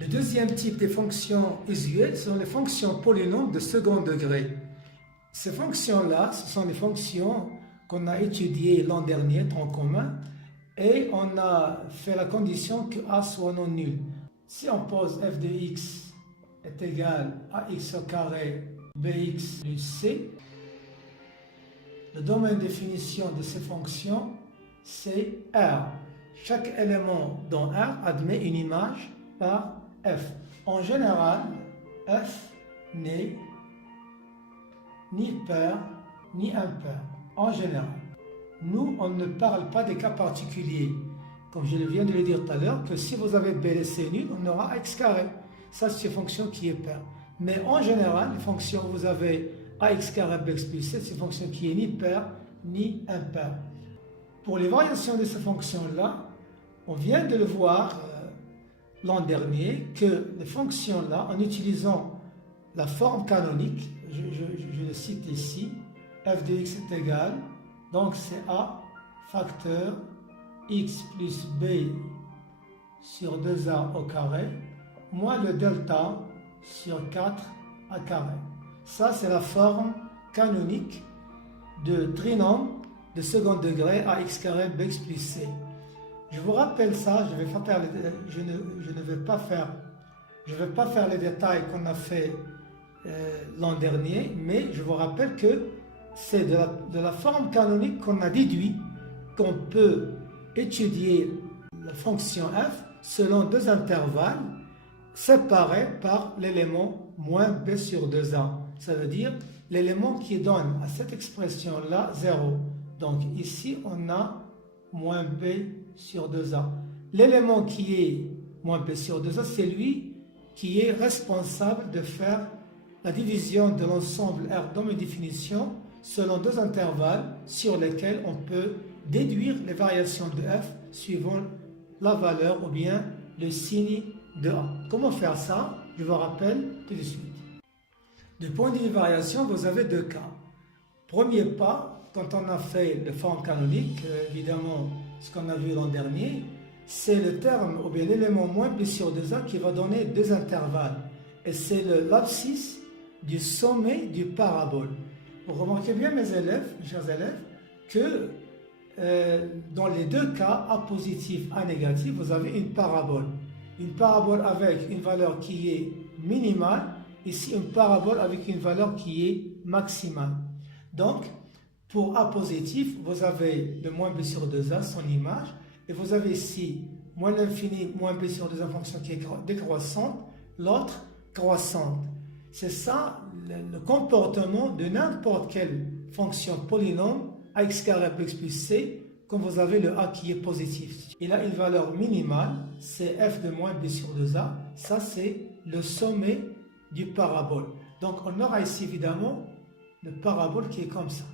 Le deuxième type de fonctions usuelles sont les fonctions polynômes de second degré. Ces fonctions-là, ce sont les fonctions qu'on a étudiées l'an dernier, tronc commun, et on a fait la condition que A soit non nul. Si on pose f de x est égal à x au carré bx plus c, le domaine de définition de ces fonctions, c'est R. Chaque élément dans R admet une image par f. En général, f n'est ni pair ni impair. En général. Nous, on ne parle pas des cas particuliers. Comme je viens de le dire tout à l'heure, que si vous avez B et C nul, on aura x carré. Ça, c'est une fonction qui est paire. Mais en général, les fonctions, vous avez ax carré bx plus c, c'est une fonction qui est ni paire ni impaire. Pour les variations de ces fonctions-là, on vient de le voir l'an dernier, que les fonctions-là, en utilisant la forme canonique, je le cite ici, f de x est égal, donc c'est a facteur x plus b sur 2a au carré, moins le delta sur 4a carré. Ça, c'est la forme canonique de trinôme de second degré ax carré bx plus c. Je vous rappelle ça, je ne vais pas faire les détails qu'on a fait l'an dernier, mais je vous rappelle que c'est de la forme canonique qu'on a déduit qu'on peut étudier la fonction f selon deux intervalles séparés par l'élément moins b sur 2a. Ça veut dire l'élément qui donne à cette expression-là 0. Donc ici, on a moins b sur 2a. L'élément qui est moins b sur 2a, c'est lui qui est responsable de faire la division de l'ensemble R dans mes définitions selon deux intervalles sur lesquels on peut déduire les variations de f suivant la valeur ou bien le signe de A. Comment faire ça? Je vous rappelle tout de suite. Du point de vue variation, vous avez deux cas. Premier pas, quand on a fait le forme canonique, évidemment, ce qu'on a vu l'an dernier, c'est le terme ou bien l'élément moins b sur 2a qui va donner deux intervalles. Et c'est l'abscisse du sommet du parabole. Vous remarquez bien, mes chers élèves, que dans les deux cas, A positif, A négatif, vous avez une parabole. Une parabole avec une valeur qui est minimale, ici une parabole avec une valeur qui est maximale. Donc, pour A positif, vous avez le moins b sur 2a, son image, et vous avez ici moins l'infini, moins b sur 2a, fonction qui est décroissante, l'autre croissante. C'est ça le comportement de n'importe quelle fonction polynôme, ax carré bx plus c, quand vous avez le a qui est positif. Il a une valeur minimale, c'est f de moins b sur 2a, ça c'est le sommet du parabole. Donc on aura ici évidemment le parabole qui est comme ça.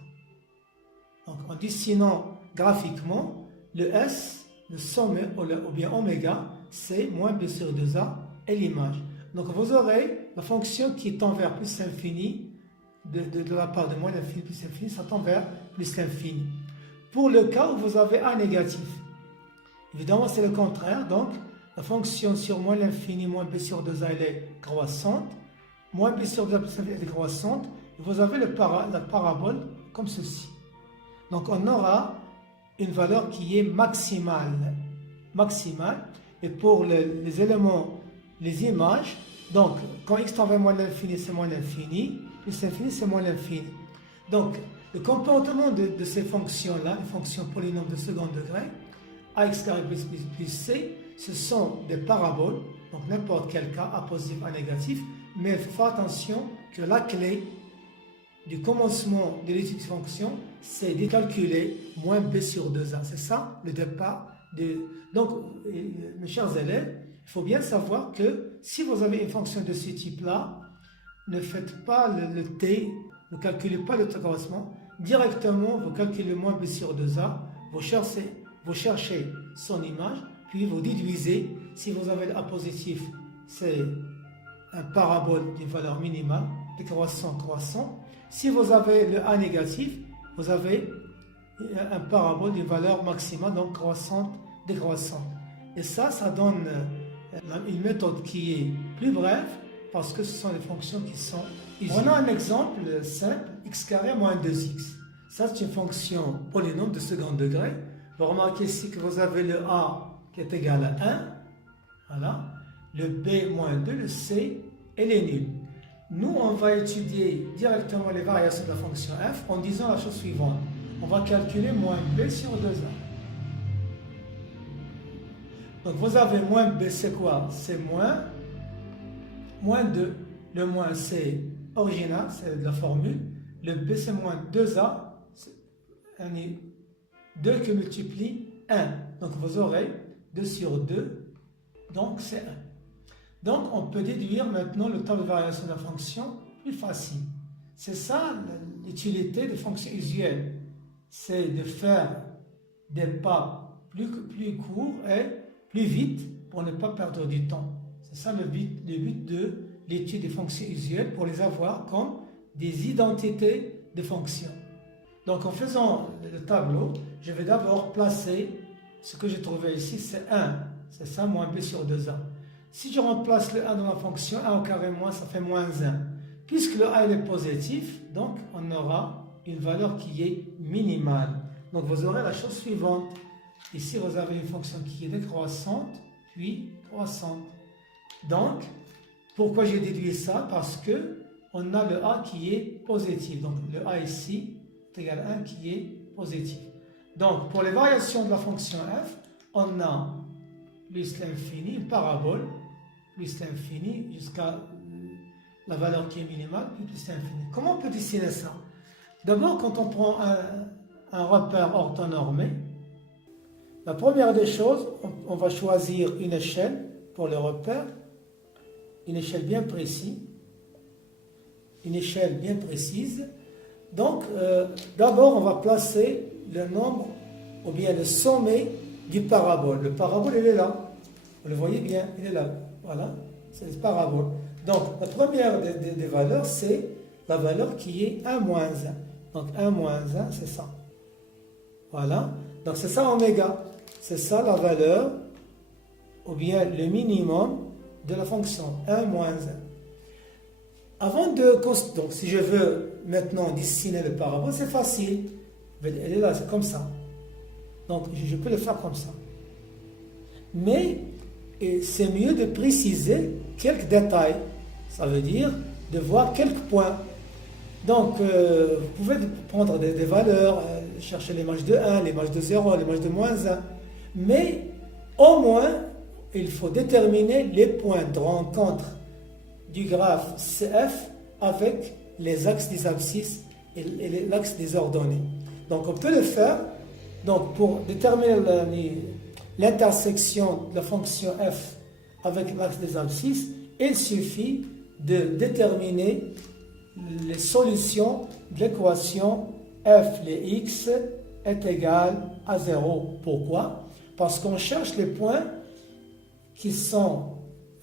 Donc en dessinant graphiquement, le S, le sommet ou bien oméga, c'est moins b sur 2a et l'image. Donc vous aurez la fonction qui tend vers plus l'infini, de la part de moins l'infini plus l'infini, ça tend vers plus l'infini. Pour le cas où vous avez A négatif, évidemment c'est le contraire, donc la fonction sur moins l'infini, moins b sur 2a, elle est croissante, moins b sur 2a plus l'infini, elle est décroissante, et vous avez la parabole comme ceci. Donc on aura une valeur qui est maximale, et pour les éléments, les images, donc quand x tend vers moins l'infini, c'est moins l'infini, plus l'infini, c'est moins l'infini. Donc le comportement de ces fonctions-là, les fonctions polynômes de second degré, ax carré plus c, ce sont des paraboles, donc n'importe quel cas, A positif, A négatif, mais il faut faire attention que la clé du commencement de l'étude de fonction, c'est de calculer moins b sur 2a. C'est ça le départ. Donc, mes chers élèves, il faut bien savoir que si vous avez une fonction de ce type-là, ne faites pas le t, ne calculez pas le croissant. Directement, vous calculez moins b sur 2a, vous cherchez son image, puis vous déduisez. Si vous avez le a positif, c'est un parabole d'une valeur minimale, décroissant, croissant. Si vous avez le a négatif, vous avez un parabole d'une valeur maximale, donc croissante, décroissante. Et ça donne une méthode qui est plus brève parce que ce sont des fonctions qui sont usuelles. On a un exemple simple, x carré moins 2x. Ça, c'est une fonction polynôme de second degré. Vous remarquez ici que vous avez le a qui est égal à 1. Voilà. Le b moins 2, le c et les nuls. Nous, on va étudier directement les variations de la fonction f en disant la chose suivante. On va calculer moins b sur 2a. Donc, vous avez moins b, c'est quoi? C'est moins 2. Le moins, c'est original, c'est de la formule. Le b, c'est moins 2a. 2 qui multiplie 1. Donc, vous aurez 2 sur 2. Donc, c'est 1. Donc, on peut déduire maintenant le temps de variation de la fonction plus facile. C'est ça l'utilité des fonctions usuelles. C'est de faire des pas plus courts et plus vite pour ne pas perdre du temps. C'est ça le but de l'étude des fonctions usuelles, pour les avoir comme des identités de fonctions. Donc, en faisant le tableau, je vais d'abord placer ce que j'ai trouvé ici, c'est 1. C'est ça, moins b sur 2a. Si je remplace le 1 dans la fonction, 1 au carré moins, ça fait moins 1. Puisque le a il est positif, donc on aura une valeur qui est minimale. Donc vous aurez la chose suivante. Ici, vous avez une fonction qui est décroissante, puis croissante. Donc, pourquoi j'ai déduit ça? Parce que on a le a qui est positif. Donc le a ici est égal à 1 qui est positif. Donc, pour les variations de la fonction f, on a plus l'infini, une parabole, plus l'infini jusqu'à la valeur qui est minimale, puis plus l'infini. Comment on peut dessiner ça? D'abord, quand on prend un repère orthonormé, la première des choses, on va choisir une échelle pour le repère, une échelle bien précise, Donc, d'abord, on va placer le nombre ou bien le sommet du parabole. Le parabole, il est là. Vous le voyez bien, il est là. Voilà, c'est le parabole. Donc, la première des valeurs, c'est la valeur qui est 1 moins 1. Donc, 1 moins 1, c'est ça. Voilà. Donc, c'est ça oméga. C'est ça la valeur, ou bien le minimum de la fonction 1 moins 1. Avant de... Donc, si je veux maintenant dessiner le parabole, c'est facile. Elle est là, c'est comme ça. Donc, je peux le faire comme ça. Mais, c'est mieux de préciser quelques détails. Ça veut dire de voir quelques points. Donc, vous pouvez prendre des valeurs, chercher l'image de 1, l'image de 0, l'image de moins 1. Mais, au moins, il faut déterminer les points de rencontre du graphe CF avec les axes des abscisses et l'axe des ordonnées. Donc, on peut le faire. Donc, pour déterminer l'intersection de la fonction f avec l'axe des abscisses, il suffit de déterminer les solutions de l'équation f de x est égal à 0. Pourquoi? Parce qu'on cherche les points qui sont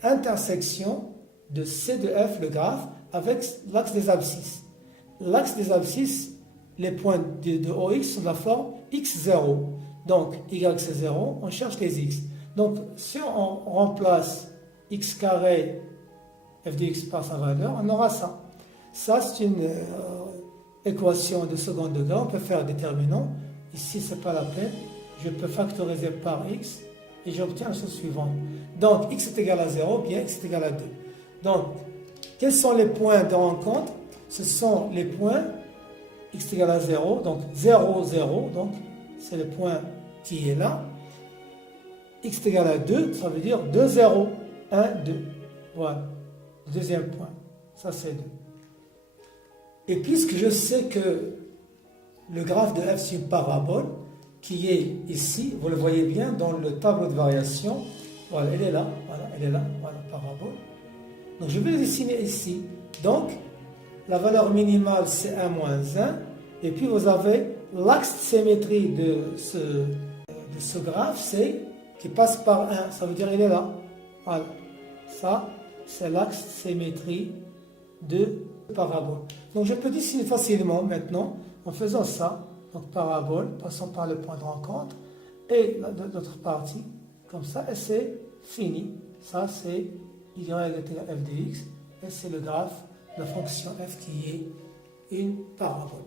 intersection de C de f, le graphe, avec l'axe des abscisses. L'axe des abscisses, les points de OX sont de la forme x0. Donc, y c'est 0, on cherche les x. Donc, si on remplace x carré f de x par sa valeur, on aura ça. Ça, c'est une équation de second degré. On peut faire déterminant. Ici, ce n'est pas la peine. Je peux factoriser par x et j'obtiens la chose suivante. Donc, x est égal à 0, bien x est égal à 2. Donc, quels sont les points de rencontre? Ce sont les points x est égal à 0, donc 0, 0, donc c'est le point qui est là. X est égal à 2, ça veut dire 2, 0, 1, 2. Voilà, le deuxième point. Ça, c'est 2. Et puisque je sais que le graphe de f c'est une parabole qui est ici, vous le voyez bien dans le tableau de variation. Voilà, elle est là, voilà, elle est là, voilà, parabole. Donc, je vais le dessiner ici. Donc, la valeur minimale, c'est 1 moins 1. Et puis, vous avez l'axe de symétrie de ce graphe, c'est qui passe par 1. Ça veut dire qu'il est là. Voilà. Ça, c'est l'axe de symétrie de parabole. Donc, je peux dessiner facilement maintenant en faisant ça. Donc, parabole, passant par le point de rencontre. Et l'autre partie, comme ça. Et c'est fini. Ça, c'est y égale à f de x, et c'est le graphe de la fonction f qui est une parabole.